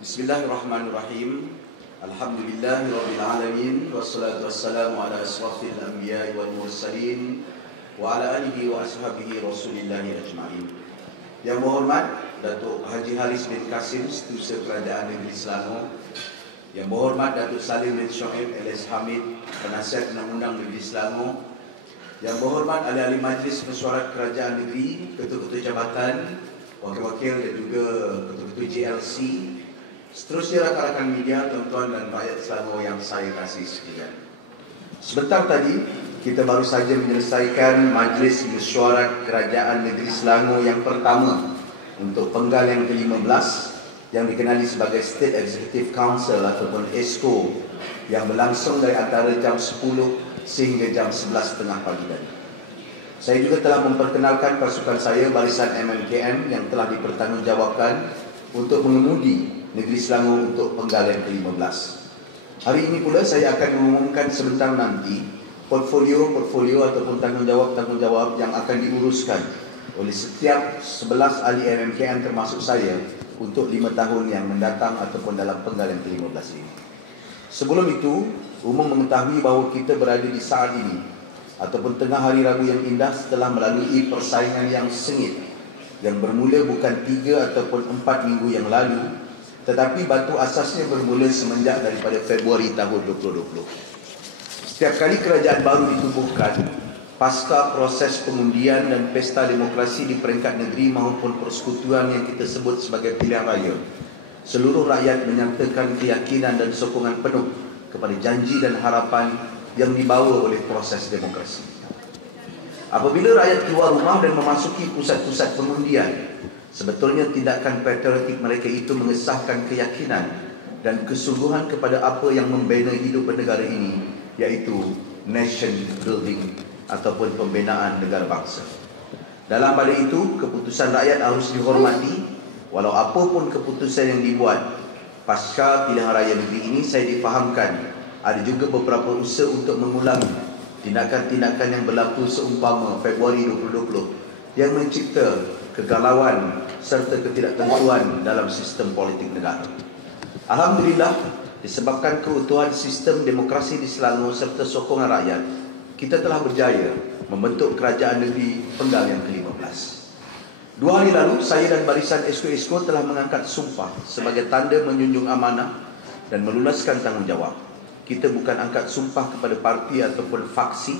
Bismillahirrahmanirrahim. Alhamdulillahirabbil alamin wassalatu wassalamu ala asrafil anbiya'i wal mursalin wa ala alihi wa ashabihi rasulillahi ajma'in. Yang berhormat Datuk Haji Haris bin Kasim, Setiausaha Kerajaan Negeri Selangor. Yang berhormat Datuk Salim bin Shoaib LS Hamid, Penasihat Undang-Undang Negeri Selangor. Yang berhormat ahli-ahli Majlis Mesyuarat Kerajaan Negeri, Ketua-Ketua Jabatan, Wakil-Wakil dan juga Ketua-Ketua JLC, seterusnya rakan-rakan media, tuan-tuan dan rakyat Selangor yang saya kasih sekalian. Sebentar tadi kita baru saja menyelesaikan Majlis Mesyuarat Kerajaan Negeri Selangor yang pertama untuk penggal yang ke-15 yang dikenali sebagai State Executive Council ataupun EXCO yang berlangsung dari antara jam 10 sehingga jam 11.30 pagi tadi. Saya juga telah memperkenalkan pasukan saya, Barisan MMKM yang telah dipertanggungjawabkan untuk mengemudi Negeri Selangor untuk penggal yang ke-15. Hari ini pula saya akan mengumumkan sebentar nanti portfolio ataupun tanggungjawab yang akan diuruskan oleh setiap 11 ahli MMKM termasuk saya untuk 5 tahun yang mendatang ataupun dalam penggal yang ke-15 ini. Sebelum itu, umum mengetahui bahawa kita berada di saat ini ataupun tengah hari Rabu yang indah setelah melalui persaingan yang sengit yang bermula bukan 3 ataupun 4 minggu yang lalu, tetapi batu asasnya bermula semenjak daripada Februari tahun 2020. Setiap kali kerajaan baru ditubuhkan, pasca proses pengundian dan pesta demokrasi di peringkat negeri maupun persekutuan yang kita sebut sebagai pilihan raya, seluruh rakyat menyatakan keyakinan dan sokongan penuh kepada janji dan harapan yang dibawa oleh proses demokrasi. Apabila rakyat keluar rumah dan memasuki pusat-pusat pengundian, sebetulnya tindakan patriotik mereka itu mengesahkan keyakinan dan kesungguhan kepada apa yang membina hidup bernegara ini, iaitu nation building ataupun pembinaan negara bangsa. Dalam pada itu, keputusan rakyat harus dihormati walau apapun keputusan yang dibuat. Pasca pilihan raya negeri ini, saya difahamkan ada juga beberapa usaha untuk mengulangi tindakan-tindakan yang berlaku seumpama Februari 2020 yang mencipta kegalauan serta ketidaktentuan dalam sistem politik negara. Alhamdulillah, disebabkan keutuhan sistem demokrasi di Selangor serta sokongan rakyat, kita telah berjaya membentuk kerajaan negeri penggal yang ke-15. 2 hari lalu, saya dan barisan EXCO telah mengangkat sumpah sebagai tanda menjunjung amanah dan melunaskan tanggungjawab. Kita bukan angkat sumpah kepada parti ataupun faksi,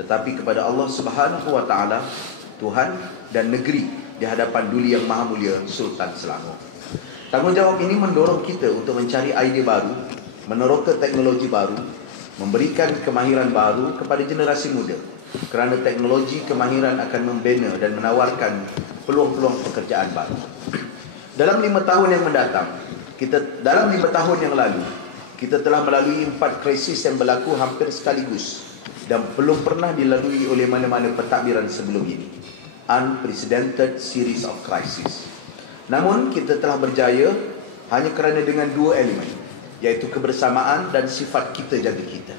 tetapi kepada Allah Subhanahu Wa Taala, Tuhan dan negeri di hadapan Duli Yang Maha Mulia Sultan Selangor. Tanggungjawab ini mendorong kita untuk mencari idea baru, meneroka teknologi baru, memberikan kemahiran baru kepada generasi muda, kerana teknologi kemahiran akan membina dan menawarkan peluang-peluang pekerjaan baru. Dalam 5 tahun yang mendatang, dalam 5 tahun yang lalu, kita telah melalui 4 krisis yang berlaku hampir sekaligus dan belum pernah dilalui oleh mana-mana pentadbiran sebelum ini. Unprecedented series of crisis. Namun kita telah berjaya hanya kerana dengan 2 elemen, iaitu kebersamaan dan sifat kita jaga kita,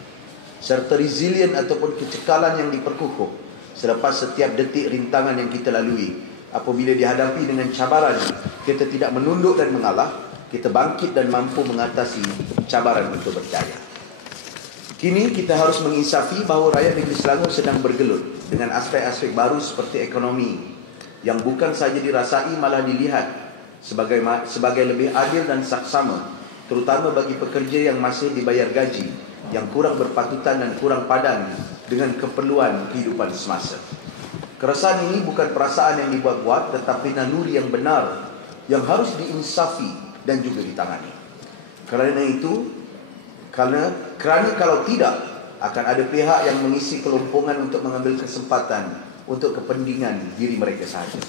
serta resilient ataupun kecekalan yang diperkukuh selepas setiap detik rintangan yang kita lalui. Apabila dihadapi dengan cabaran, kita tidak menunduk dan mengalah, kita bangkit dan mampu mengatasi cabaran untuk berjaya. Kini kita harus menginsafi bahawa rakyat negeri Selangor sedang bergelut dengan aspek-aspek baru seperti ekonomi yang bukan saja dirasai malah dilihat sebagai lebih adil dan saksama, terutama bagi pekerja yang masih dibayar gaji yang kurang berpatutan dan kurang padan dengan keperluan kehidupan semasa. Keresahan ini bukan perasaan yang dibuat-buat, tetapi naluri yang benar yang harus diinsafi dan juga ditangani. Kerana itu, kerana kalau tidak, akan ada pihak yang mengisi kelompongan untuk mengambil kesempatan untuk kepentingan diri mereka sahaja.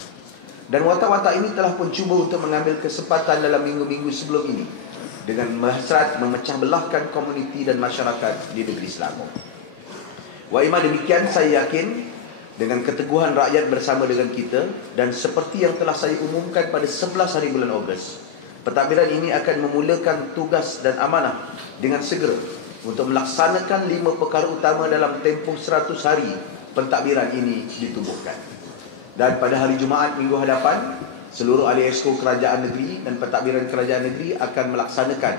Dan watak-watak ini telah pun cuba untuk mengambil kesempatan dalam minggu-minggu sebelum ini dengan berhasrat memecah belahkan komuniti dan masyarakat di negeri Selangor. Wa ima demikian, saya yakin dengan keteguhan rakyat bersama dengan kita, dan seperti yang telah saya umumkan pada 11 hari bulan Ogos, pentadbiran ini akan memulakan tugas dan amanah dengan segera untuk melaksanakan 5 perkara utama dalam tempoh 100 hari pentadbiran ini ditubuhkan. Dan pada hari Jumaat minggu hadapan, seluruh ahli Esko Kerajaan Negeri dan Pentadbiran Kerajaan Negeri akan melaksanakan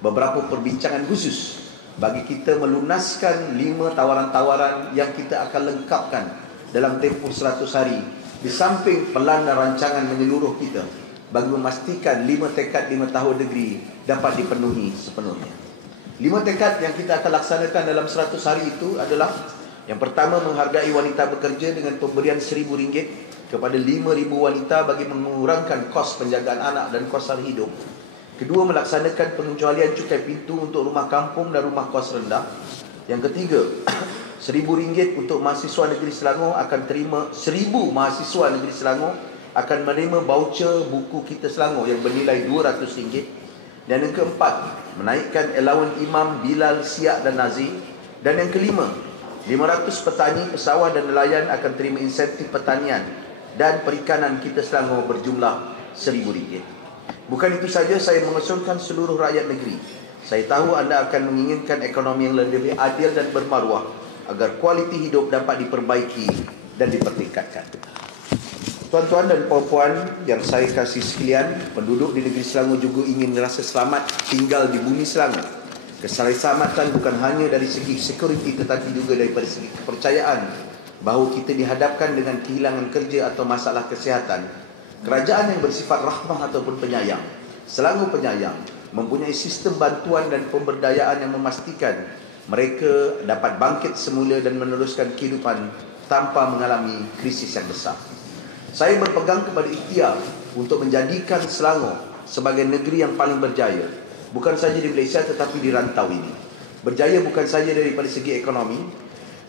beberapa perbincangan khusus bagi kita melunaskan 5 tawaran-tawaran yang kita akan lengkapkan dalam tempoh 100 hari, di samping pelan dan rancangan menyeluruh kita bagi memastikan 5 tekad 5 tahun negeri dapat dipenuhi sepenuhnya. 5 tekad yang kita akan laksanakan dalam 100 hari itu adalah: yang pertama, menghargai wanita bekerja dengan pemberian RM1,000 kepada 5,000 wanita bagi mengurangkan kos penjagaan anak dan kos sara hidup. Kedua, melaksanakan pengecualian cukai pintu untuk rumah kampung dan rumah kos rendah. Yang ketiga, RM1,000 untuk mahasiswa negeri Selangor akan terima 1,000 mahasiswa negeri Selangor akan menerima voucher buku Kita Selangor yang bernilai RM200. Dan yang keempat, menaikkan allowance imam, bilal, siak dan nazir. Dan yang kelima, 500 petani, pesawah dan nelayan akan terima insentif pertanian dan perikanan Kita Selangor berjumlah RM1,000. Bukan itu saja, saya mengusulkan seluruh rakyat negeri. Saya tahu anda akan menginginkan ekonomi yang lebih adil dan bermaruah agar kualiti hidup dapat diperbaiki dan dipertingkatkan. Tuan-tuan dan puan-puan yang saya kasih sekalian, penduduk di negeri Selangor juga ingin merasa selamat tinggal di bumi Selangor. Keselamatan bukan hanya dari segi security tetapi juga daripada segi kepercayaan bahawa kita dihadapkan dengan kehilangan kerja atau masalah kesihatan. Kerajaan yang bersifat rahmah ataupun penyayang, Selangor Penyayang, mempunyai sistem bantuan dan pemberdayaan yang memastikan mereka dapat bangkit semula dan meneruskan kehidupan tanpa mengalami krisis yang besar. Saya berpegang kepada ikhtiar untuk menjadikan Selangor sebagai negeri yang paling berjaya, bukan saja di Malaysia tetapi di rantau ini. Berjaya bukan saja daripada segi ekonomi,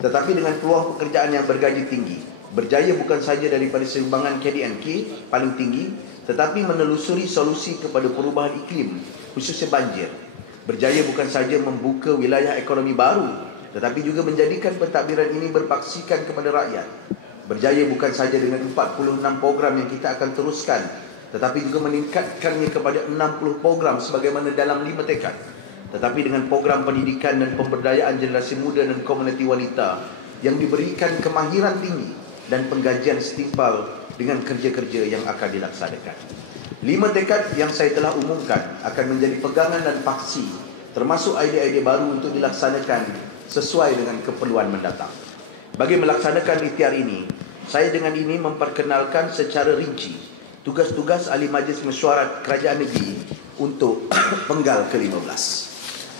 tetapi dengan peluang pekerjaan yang bergaji tinggi. Berjaya bukan saja daripada sumbangan KDNK paling tinggi, tetapi menelusuri solusi kepada perubahan iklim, khususnya banjir. Berjaya bukan saja membuka wilayah ekonomi baru, tetapi juga menjadikan pentadbiran ini berpaksikan kepada rakyat. Berjaya bukan saja dengan 46 program yang kita akan teruskan, tetapi juga meningkatkannya kepada 60 program sebagaimana dalam 5 tekad. Tetapi dengan program pendidikan dan pemberdayaan generasi muda dan komuniti wanita yang diberikan kemahiran tinggi dan penggajian setimpal dengan kerja-kerja yang akan dilaksanakan. 5 tekad yang saya telah umumkan akan menjadi pegangan dan paksi, termasuk idea-idea baru untuk dilaksanakan sesuai dengan keperluan mendatang. Bagi melaksanakan ikhtiar ini, saya dengan ini memperkenalkan secara rinci tugas-tugas Ahli Majlis Mesyuarat Kerajaan Negeri untuk penggal ke-15.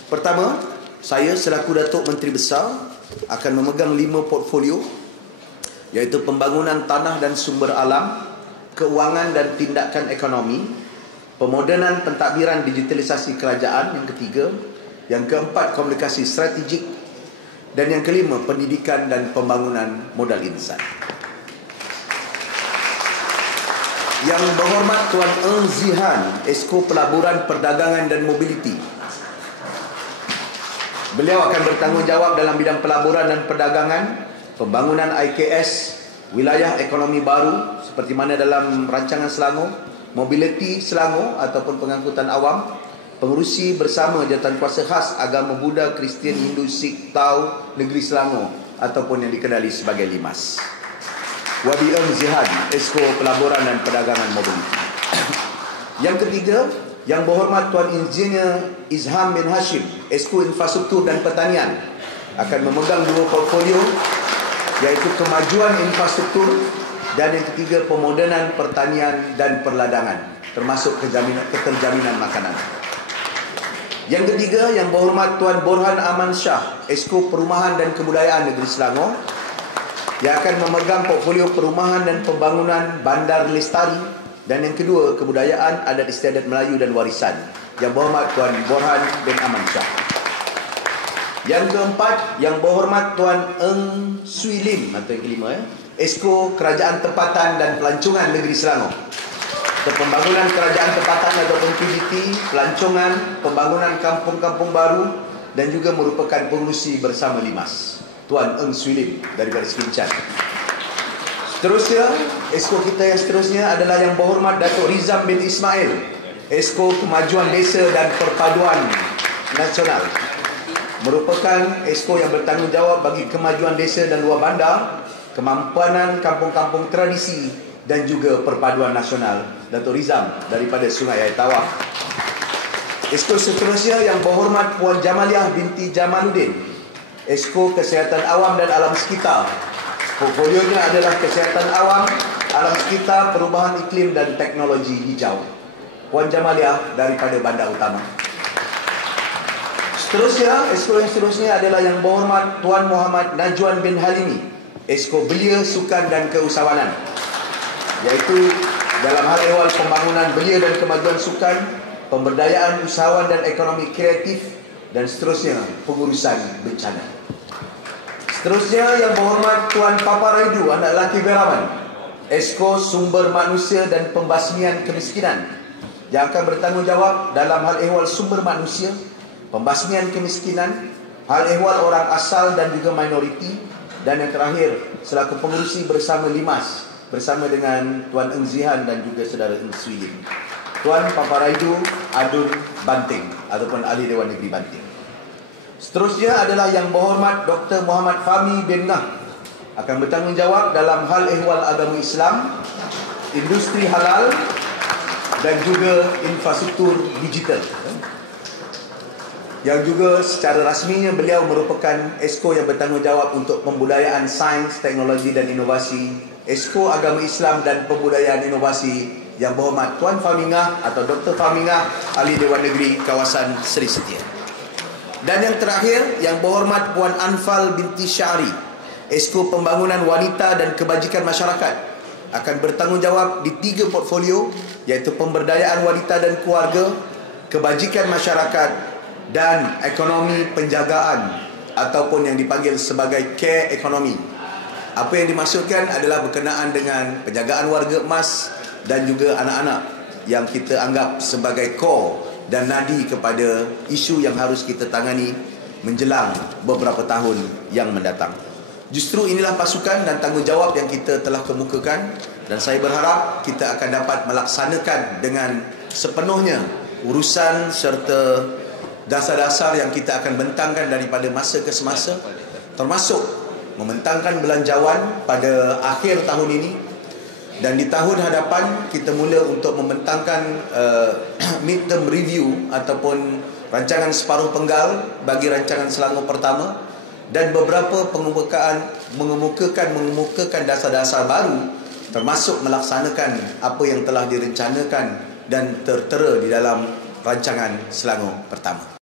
Pertama, saya selaku Datuk Menteri Besar akan memegang 5 portfolio, iaitu pembangunan tanah dan sumber alam, keuangan dan tindakan ekonomi, pemodenan pentadbiran digitalisasi kerajaan yang ketiga, yang keempat komunikasi strategik, dan yang kelima pendidikan dan pembangunan modal insan. Yang berhormat Tuan Eng Zihan, Esko Pelaburan Perdagangan dan Mobiliti. Beliau akan bertanggungjawab dalam bidang pelaburan dan perdagangan, pembangunan IKS, wilayah ekonomi baru seperti mana dalam rancangan Selangor, mobiliti Selangor ataupun pengangkutan awam, pengurusi bersama jawatankuasa khas agama Buddha, Kristian, Hindu, Sikh, Tao, Negeri Selangor ataupun yang dikenali sebagai LIMAS. Wadi Eng Zihan, Esko Pelaburan dan Perdagangan Mobiliti. Yang ketiga, Yang Berhormat Tuan Engineer Izham bin Hashim, Esko Infrastruktur dan Pertanian, akan memegang 2 portfolio, iaitu kemajuan infrastruktur dan yang ketiga pemodenan pertanian dan perladangan, termasuk keterjaminan makanan. Yang ketiga, Yang Berhormat Tuan Borhan Aman Shah, Esko Perumahan dan Kebudayaan Negeri Selangor, yang akan memegang portfolio perumahan dan pembangunan Bandar Lestari, dan yang kedua kebudayaan, adat istiadat Melayu dan warisan, Yang Berhormat Tuan Borhan bin Aman Shah. Yang keempat, Yang Berhormat Tuan Eng Swee Lim, atau yang kelima, Esko Kerajaan Tempatan dan Pelancongan Negeri Selangor. Pembangunan kerajaan tempatan ataupun PDT, pelancongan, pembangunan kampung-kampung baru, dan juga merupakan pengurusi bersama LIMAS, Tuan Eng Swee Lim daripada Sekinchan. Seterusnya, Esko kita yang seterusnya adalah Yang Berhormat Datuk Rizam bin Ismail, Esko Kemajuan Desa dan Perpaduan Nasional, merupakan Esko yang bertanggungjawab bagi kemajuan desa dan luar bandar, kemampanan kampung-kampung tradisi, dan juga Perpaduan Nasional Dato' Rizam daripada Sungai Air Tawar. Esko seterusnya Yang Berhormat Puan Jamaliah binti Jamaluddin, Esko Kesihatan Awam dan Alam Sekitar. Portfolionya adalah Kesihatan Awam, Alam Sekitar, Perubahan Iklim dan Teknologi Hijau. Puan Jamaliah daripada Bandar Utama. Seterusnya, Esko yang seterusnya adalah Yang Berhormat Tuan Muhammad Najwan bin Halimi, Esko Belia Sukan dan Keusahawanan, iaitu dalam hal ehwal pembangunan belia dan kemajuan sukan, pemberdayaan usahawan dan ekonomi kreatif, dan seterusnya pengurusan bencana. Seterusnya Yang Berhormat Tuan Papa Raidu, anak lelaki Beraman, Esko Sumber Manusia dan Pembasmian Kemiskinan, yang akan bertanggungjawab dalam hal ehwal sumber manusia, pembasmian kemiskinan, hal ehwal orang asal dan juga minoriti, dan yang terakhir selaku pengurusi bersama Limas bersama dengan Tuan Eng Zihan dan juga saudara Eng Swee Lim. Tuan Papa Raidu Adun Banting ataupun Ahli Dewan Negeri Banting. Seterusnya adalah Yang Berhormat Dr. Muhammad Fahmi bin Ngah, akan bertanggungjawab dalam hal ehwal agama Islam, industri halal dan juga infrastruktur digital. Yang juga secara rasminya beliau merupakan Esko yang bertanggungjawab untuk pembudayaan sains, teknologi dan inovasi, Esko Agama Islam dan Pembudayaan Inovasi, Yang Berhormat Tuan Fahmi Ngah atau Dr. Fahmi Ngah, Ahli Dewan Negeri Kawasan Seri Setia. Dan yang terakhir, Yang Berhormat Puan Anfal binti Syari, Esko Pembangunan Wanita dan Kebajikan Masyarakat, akan bertanggungjawab di 3 portfolio, iaitu pemberdayaan wanita dan keluarga, kebajikan masyarakat dan ekonomi penjagaan ataupun yang dipanggil sebagai care ekonomi. Apa yang dimaksudkan adalah berkenaan dengan penjagaan warga emas dan juga anak-anak yang kita anggap sebagai core dan nadi kepada isu yang harus kita tangani menjelang beberapa tahun yang mendatang. Justru inilah pasukan dan tanggungjawab yang kita telah kemukakan, dan saya berharap kita akan dapat melaksanakan dengan sepenuhnya urusan serta dasar-dasar yang kita akan bentangkan daripada masa ke semasa, termasuk membentangkan belanjawan pada akhir tahun ini, dan di tahun hadapan kita mula untuk membentangkan mid-term review ataupun rancangan separuh penggal bagi rancangan Selangor pertama, dan beberapa mengemukakan dasar-dasar baru, termasuk melaksanakan apa yang telah direncanakan dan tertera di dalam rancangan Selangor pertama.